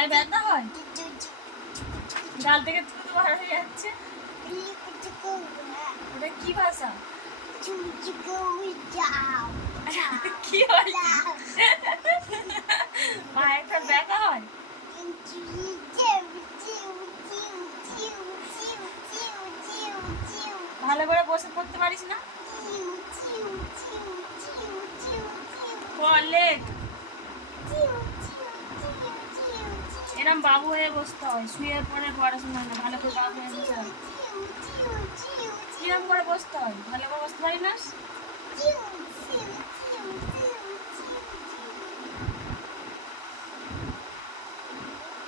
পায়ে ব্যথা হয়, গাল থেকে থুতু বার হয়ে যাচ্ছে। ওটা কি ভাষা? কি হয়েছে? পায়ে তোর ব্যথা হয়? ভালো করে বসে পড়তে পারিস না? লেট এরম বাবু হয়ে বসতে হয়, শুয়ে পড়ে পড়াশোনা না, ভালো করে বাবু হয়ে বসতে হয়। কিরম করে বসতে হয়? ভালো করে বসতে পারি না?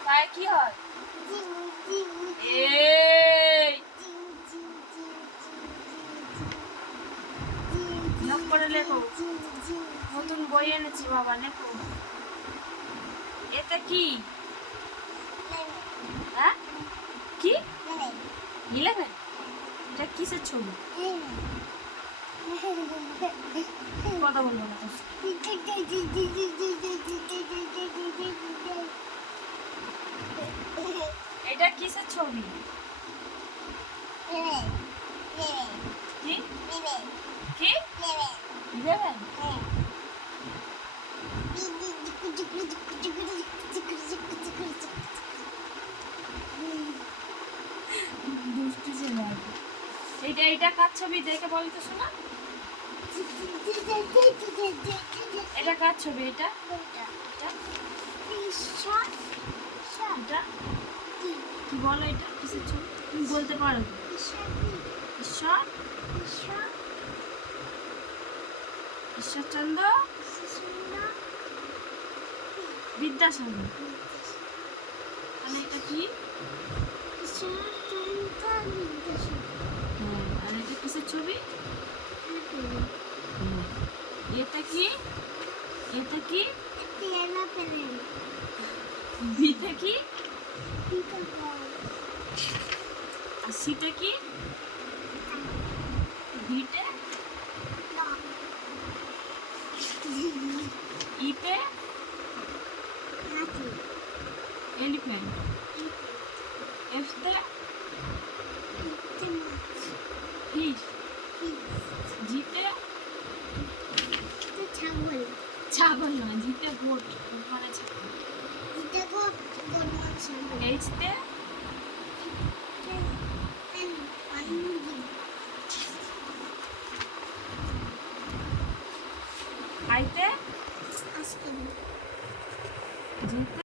পায়ে কি হয়? এই ঝপ করে লেখো, নতুন বই এনেছি বাবা, লেখো। এটা কি? হ্যাঁ কি? 11? এটা কিসের ছবি? কথা বলবো না। এটা কিসের ছবি? কি কি 11? দুষ্টু ছেলে। এটা কার ছবি দেখে বলতে শোনা? এটা কার ছবি? এটা কি বলো, এটা কিসের ছবি? তুমি বলতে পারো? ঈশ্বর ঈশ্বরচন্দ্র বিদ্যাসাগর। তাহলে এটা কি? আর এটা কিসের ছবি? এটা কি? এটা কি? বিটা কি? আর সিটা কি? বিটে? ইতে? এলিফ্যান্ট। এফতে? ফিশ। জিতে? ছাগল নয়, জিতে গোট, মানে ছাগল। এইচতে? আইতে? জিতে?